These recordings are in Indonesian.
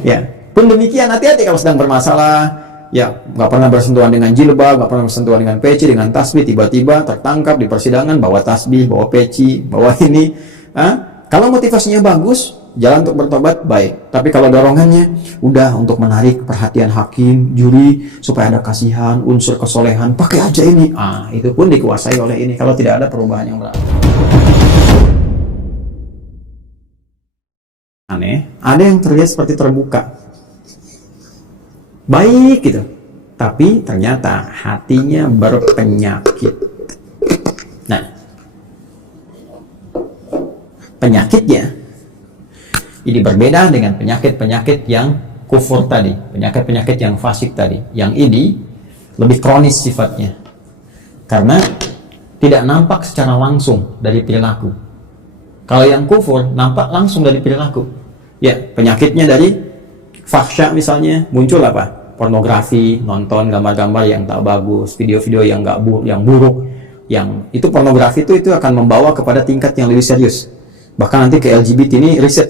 Ya, pun demikian hati-hati kalau sedang bermasalah. Ya, nggak pernah bersentuhan dengan jilbab, nggak pernah bersentuhan dengan peci, dengan tasbih, tiba-tiba tertangkap di persidangan bawa tasbih, bawa peci, bawa ini. Kalau motivasinya bagus, jalan untuk bertobat baik. Tapi kalau dorongannya udah untuk menarik perhatian hakim, juri, supaya ada kasihan, unsur kesolehan, pakai aja ini. Itu pun dikuasai oleh ini. Kalau tidak ada perubahan yang berarti. Aneh, ada yang terlihat seperti terbuka, baik gitu, tapi ternyata hatinya berpenyakit. Nah, penyakitnya ini berbeda dengan penyakit-penyakit yang kufur tadi, penyakit-penyakit yang fasik tadi. Yang ini lebih kronis sifatnya, karena tidak nampak secara langsung dari perilaku. Kalau yang kufur nampak langsung dari perilaku. Ya, penyakitnya dari fahsya misalnya, muncul apa? Pornografi, nonton gambar-gambar yang tak bagus, video-video yang buruk, yang itu pornografi itu akan membawa kepada tingkat yang lebih serius. Bahkan nanti ke LGBT ini riset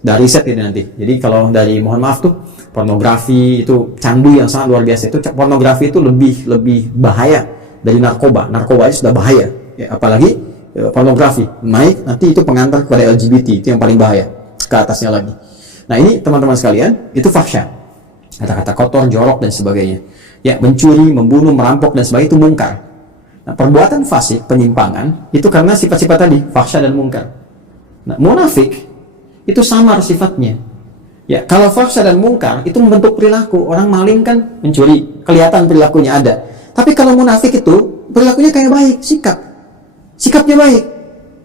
dari riset ini nanti. Jadi kalau dari, mohon maaf tuh, pornografi itu candu yang sangat luar biasa. Itu pornografi itu lebih bahaya dari narkoba. Narkoba itu sudah bahaya, ya, apalagi pornografi naik, nanti itu pengantar kepada LGBT, itu yang paling bahaya, ke atasnya lagi. Nah, ini teman-teman sekalian, itu fahsya, kata-kata kotor, jorok dan sebagainya. Ya, mencuri, membunuh, merampok dan sebagainya itu mungkar. Nah, perbuatan fasik, penyimpangan itu karena sifat-sifat tadi, fahsya dan mungkar. Nah, munafik itu samar sifatnya. Ya, kalau fahsya dan mungkar itu membentuk perilaku. Orang maling kan mencuri, kelihatan perilakunya ada. Tapi kalau munafik itu perilakunya kayak baik, sikapnya baik.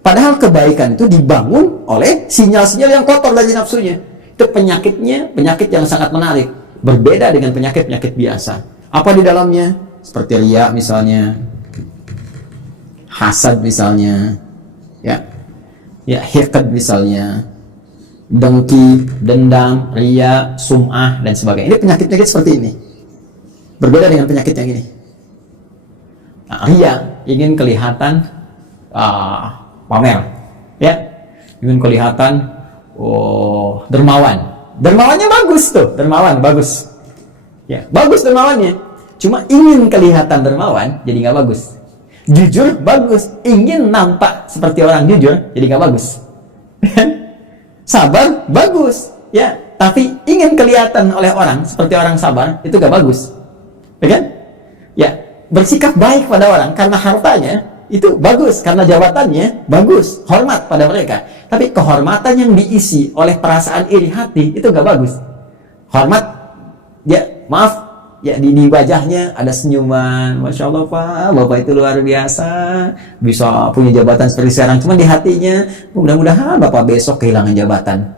Padahal kebaikan itu dibangun oleh sinyal-sinyal yang kotor dari nafsunya. Itu penyakitnya, penyakit yang sangat menarik. Berbeda dengan penyakit-penyakit biasa. Apa di dalamnya? Seperti riya misalnya, hasad misalnya, ya hiqd misalnya, dengki, dendam, riya, sum'ah dan sebagainya. Ini penyakit-penyakit seperti ini. Berbeda dengan penyakit yang ini. Nah, riya ingin kelihatan pamer, ya, ingin kelihatan dermawan. Dermawannya bagus tuh, dermawan bagus, ya, bagus dermawannya. Cuma ingin kelihatan dermawan, jadi nggak bagus. Jujur bagus, ingin nampak seperti orang jujur, jadi nggak bagus. Sabar bagus, ya, tapi ingin kelihatan oleh orang seperti orang sabar, itu nggak bagus, ya kan? Ya, bersikap baik pada orang karena hartanya itu bagus, karena jabatannya bagus, hormat pada mereka. Tapi kehormatan yang diisi oleh perasaan iri hati itu gak bagus. Hormat, ya maaf, ya di wajahnya ada senyuman, masya Allah Pak, Bapak itu luar biasa, bisa punya jabatan seperti sekarang. Cuma di hatinya, mudah-mudahan Bapak besok kehilangan jabatan.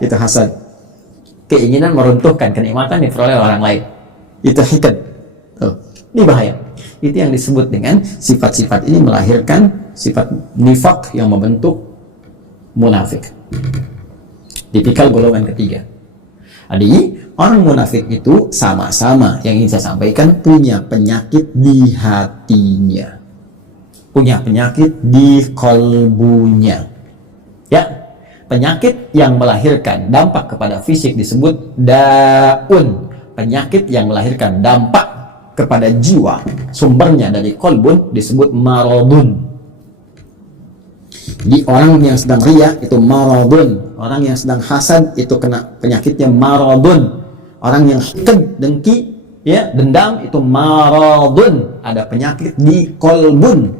Itu hasad, keinginan meruntuhkan kenikmatan yang diperoleh orang lain. Itu hiqd. Ini bahaya. Itu yang disebut dengan sifat-sifat ini melahirkan sifat nifak yang membentuk munafik. Tipikal golongan ketiga. Jadi orang munafik itu sama-sama yang ingin saya sampaikan punya penyakit di hatinya, punya penyakit di kolbunya. Ya, penyakit yang melahirkan dampak kepada fisik disebut daun. Penyakit yang melahirkan dampak kepada jiwa, sumbernya dari kolbun, disebut maradun. Jadi orang yang sedang riya itu maradun, orang yang sedang hasad itu kena penyakitnya maradun, orang yang hiqd, dengki, ya, dendam itu maradun, ada penyakit di kolbun.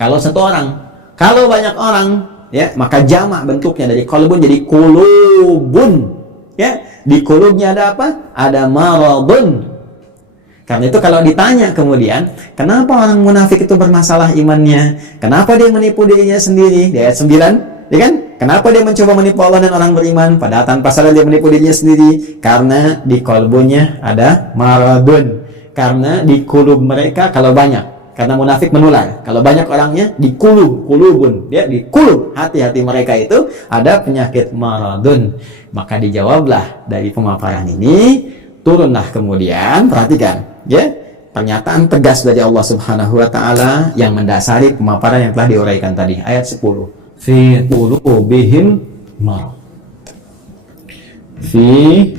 Kalau satu orang, kalau banyak orang, ya, maka jamak bentuknya dari kolbun jadi kulubun, ya, di kulubnya ada apa? Ada maradun. Karena itu kalau ditanya kemudian, kenapa orang munafik itu bermasalah imannya? Kenapa dia menipu dirinya sendiri? Di ayat 9, ya kan? Kenapa dia mencoba menipu Allah dan orang beriman? Padahal tanpa sadar dia menipu dirinya sendiri. Karena di kolbunya ada maradun. Karena di kulub mereka kalau banyak. Karena munafik menular. Kalau banyak orangnya di kulubun. Ya, di kulub hati-hati mereka itu ada penyakit maradun. Maka dijawablah dari pemaparan ini, turunlah kemudian, perhatikan, ya, pernyataan tegas dari Allah Subhanahu wa taala yang mendasari pemaparan yang telah diuraikan tadi, ayat 10. Fi qulubihim marad. fi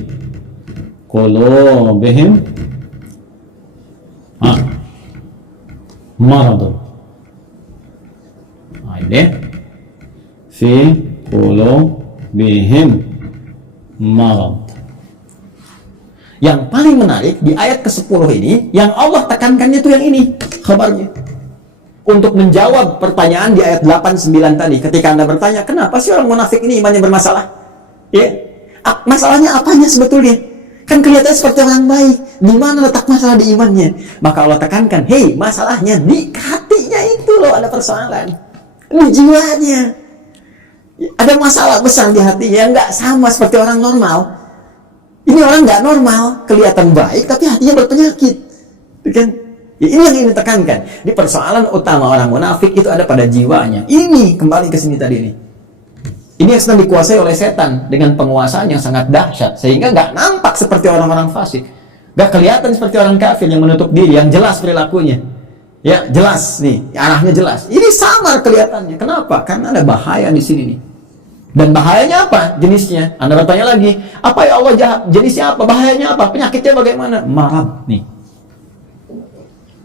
qulubihim maradun. Ini fi qulubihim marad. Yang paling menarik di ayat ke-10 ini, yang Allah tekankannya itu yang ini, kabarnya. Untuk menjawab pertanyaan di ayat 8-9 tadi, ketika Anda bertanya, kenapa sih orang munafik ini imannya bermasalah? Ya, masalahnya apanya sebetulnya? Kan kelihatannya seperti orang baik. Di mana letak masalah di imannya? Maka Allah tekankan, hei, masalahnya di hatinya itu loh, ada persoalan. Di jiwanya. Ada masalah besar di hatinya, nggak sama seperti orang normal. Ini orang nggak normal, kelihatan baik, tapi hatinya berpenyakit. Kan? Ya, ini yang ingin ditekankan. Di persoalan utama orang munafik itu ada pada jiwanya. Ini, kembali ke sini tadi ini. Ini yang sedang dikuasai oleh setan dengan penguasaan yang sangat dahsyat. Sehingga nggak nampak seperti orang-orang fasik. Nggak kelihatan seperti orang kafir yang menutup diri, yang jelas perilakunya. Ya, jelas nih, arahnya jelas. Ini samar kelihatannya. Kenapa? Karena ada bahaya di sini nih. Dan bahayanya apa? Jenisnya. Anda bertanya lagi, apa ya Allah jahat? Jenisnya apa? Bahayanya apa? Penyakitnya bagaimana? Marad nih.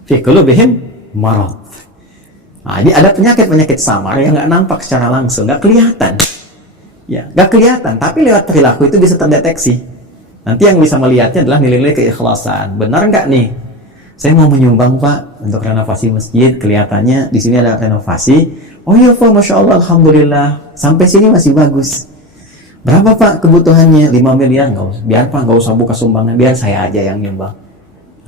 Fi qulubihim marad. Nah, ini ada penyakit-penyakit samar yang nggak nampak secara langsung, nggak kelihatan. Ya, nggak kelihatan, tapi lewat perilaku itu bisa terdeteksi. Nanti yang bisa melihatnya adalah nilai-nilai keikhlasan. Benar nggak nih? Saya mau menyumbang Pak untuk renovasi masjid. Kelihatannya di sini ada renovasi. Oh iya Pak, Masya Allah, Alhamdulillah. Sampai sini masih bagus. Berapa Pak kebutuhannya? 5 miliar. Nggak usah. Biar Pak, nggak usah buka sumbangan. Biar saya aja yang nyumbang.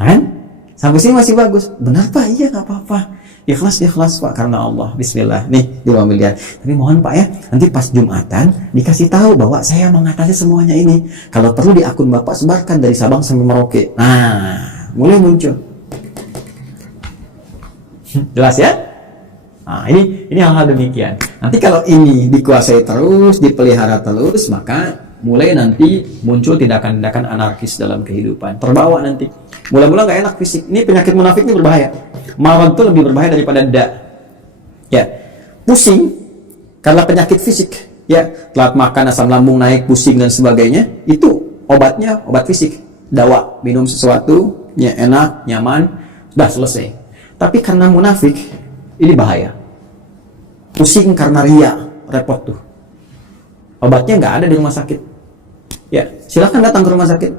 Kan? Sampai sini masih bagus. Benar Pak? Iya, nggak apa-apa. Ikhlas Pak, karena Allah. Bismillah. Nih, 5 miliar. Tapi mohon Pak ya, nanti pas Jumatan dikasih tahu bahwa saya mengatasi semuanya ini. Kalau perlu di akun Bapak sebarkan dari Sabang sampai Merauke. Nah, mulai muncul. Jelas ya? Nah, ini hal-hal demikian. Nanti kalau ini dikuasai terus, dipelihara terus, maka mulai nanti muncul tindakan-tindakan anarkis dalam kehidupan. Terbawa nanti. Mula-mula nggak enak fisik. Ini penyakit munafik ini berbahaya. Marad itu lebih berbahaya daripada Ya, pusing karena penyakit fisik. Ya, telat makan, asam lambung naik, pusing dan sebagainya. Itu obatnya obat fisik. Dawa, minum sesuatu, ya enak, nyaman, sudah selesai. Tapi karena munafik, ini bahaya. Pusing karena ria, repot tuh. Obatnya nggak ada di rumah sakit. Ya, silahkan datang ke rumah sakit,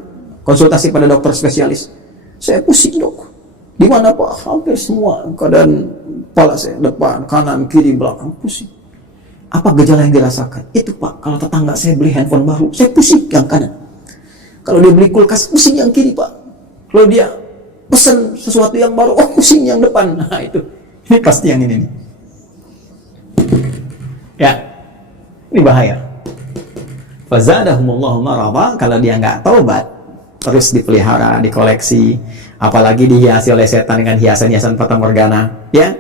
konsultasi pada dokter spesialis. Saya pusing dok. Di mana Pak? Hampir semua keadaan kepala saya, depan, kanan, kiri, belakang pusing. Apa gejala yang dirasakan? Itu Pak, kalau tetangga saya beli handphone baru, saya pusing yang kanan. Kalau dia beli kulkas, pusing yang kiri Pak. Kalau dia pesan sesuatu yang baru, oh pusing yang depan. Nah itu. Ini pasti yang ini nih. Ya, ini bahaya. Fazadahumullahu marada. Kalau dia nggak taubat, terus dipelihara, dikoleksi, apalagi dihiasi oleh setan dengan hiasan-hiasan fatamorgana, ya,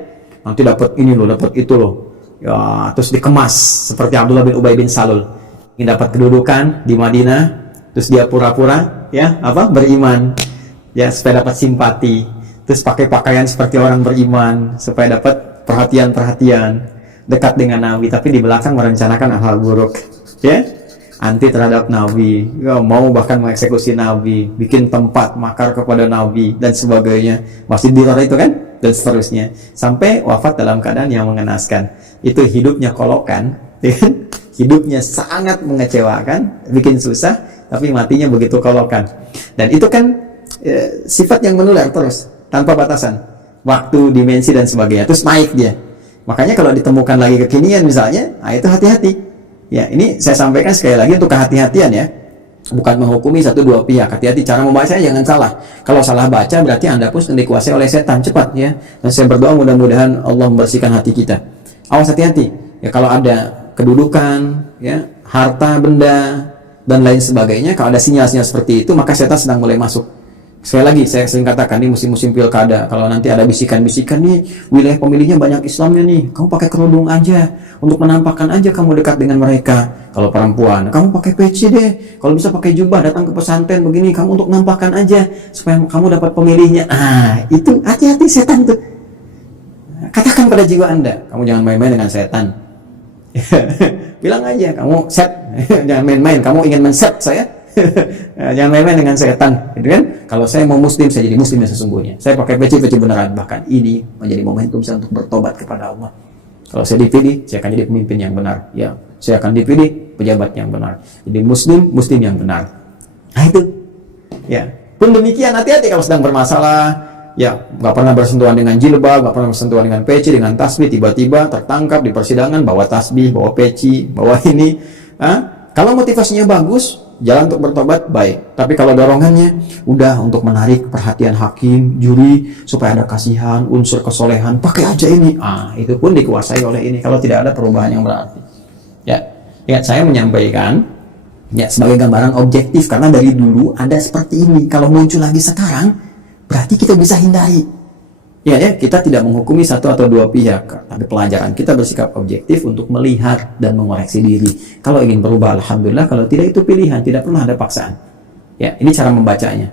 nanti dapat ini loh, dapat itu loh, ya, terus dikemas seperti Abdullah bin Ubay bin Salul, ingin dapat kedudukan di Madinah, terus dia pura-pura, ya, beriman, ya, supaya dapat simpati. Terus pakai pakaian seperti orang beriman supaya dapat perhatian-perhatian, dekat dengan Nabi, tapi di belakang merencanakan hal-hal buruk, ya, anti terhadap Nabi, ya, mau bahkan mengeksekusi Nabi, bikin tempat makar kepada Nabi dan sebagainya, masih Dirar itu kan, dan seterusnya, sampai wafat dalam keadaan yang mengenaskan. Itu hidupnya kolokan, ya, hidupnya sangat mengecewakan, bikin susah, tapi matinya begitu kolokan. Dan itu kan sifat yang menular terus tanpa batasan, waktu, dimensi dan sebagainya, terus naik dia. Makanya kalau ditemukan lagi kekinian misalnya, nah itu hati-hati. Ya, ini saya sampaikan sekali lagi untuk kehati-hatian ya, bukan menghukumi satu dua pihak. Hati-hati cara membacanya, jangan salah. Kalau salah baca berarti Anda pun dikuasai oleh setan, cepat ya. Dan saya berdoa mudah-mudahan Allah membersihkan hati kita. Awas, hati-hati ya, kalau ada kedudukan, ya, harta benda dan lain sebagainya, kalau ada sinyal-sinyal seperti itu, maka setan sedang mulai masuk. Sekali lagi, saya sering katakan, ini musim-musim pilkada, kalau nanti ada bisikan-bisikan nih, wilayah pemilihnya banyak Islamnya nih, kamu pakai kerudung aja, untuk menampakkan aja kamu dekat dengan mereka. Kalau perempuan, kamu pakai peci deh, kalau bisa pakai jubah, datang ke pesantren begini, kamu untuk nampakkan aja, supaya kamu dapat pemilihnya. Ah, itu hati-hati setan tuh. Katakan pada jiwa Anda, kamu jangan main-main dengan setan. Bilang aja, kamu set, jangan main-main, kamu ingin men-set saya, Jangan main-main dengan setan, gitu kan? Kalau saya mau muslim, saya jadi muslim yang sesungguhnya. Saya pakai peci beneran. Bahkan ini menjadi momentum saya untuk bertobat kepada Allah. Kalau saya dipilih, saya akan jadi pemimpin yang benar. Ya, saya akan dipilih pejabat yang benar. Jadi muslim yang benar. Nah itu. Ya. Pun demikian, hati-hati kalau sedang bermasalah. Ya, nggak pernah bersentuhan dengan jilbab, nggak pernah bersentuhan dengan peci, dengan tasbih, tiba-tiba tertangkap di persidangan bawa tasbih, bawa peci, bawa ini. Kalau motivasinya bagus, jalan untuk bertobat baik. Tapi kalau dorongannya udah untuk menarik perhatian hakim, juri, supaya ada kasihan, unsur kesolehan, pakai aja ini. Itu pun dikuasai oleh ini. Kalau tidak ada perubahan yang berarti. Ya, ingat saya menyampaikan ya sebagai gambaran objektif karena dari dulu ada seperti ini. Kalau muncul lagi sekarang, berarti kita bisa hindari. Ya, kita tidak menghukumi satu atau dua pihak, tapi pelajaran kita bersikap objektif untuk melihat dan mengoreksi diri. Kalau ingin berubah, alhamdulillah. Kalau tidak, itu pilihan, tidak pernah ada paksaan. Ya, ini cara membacanya.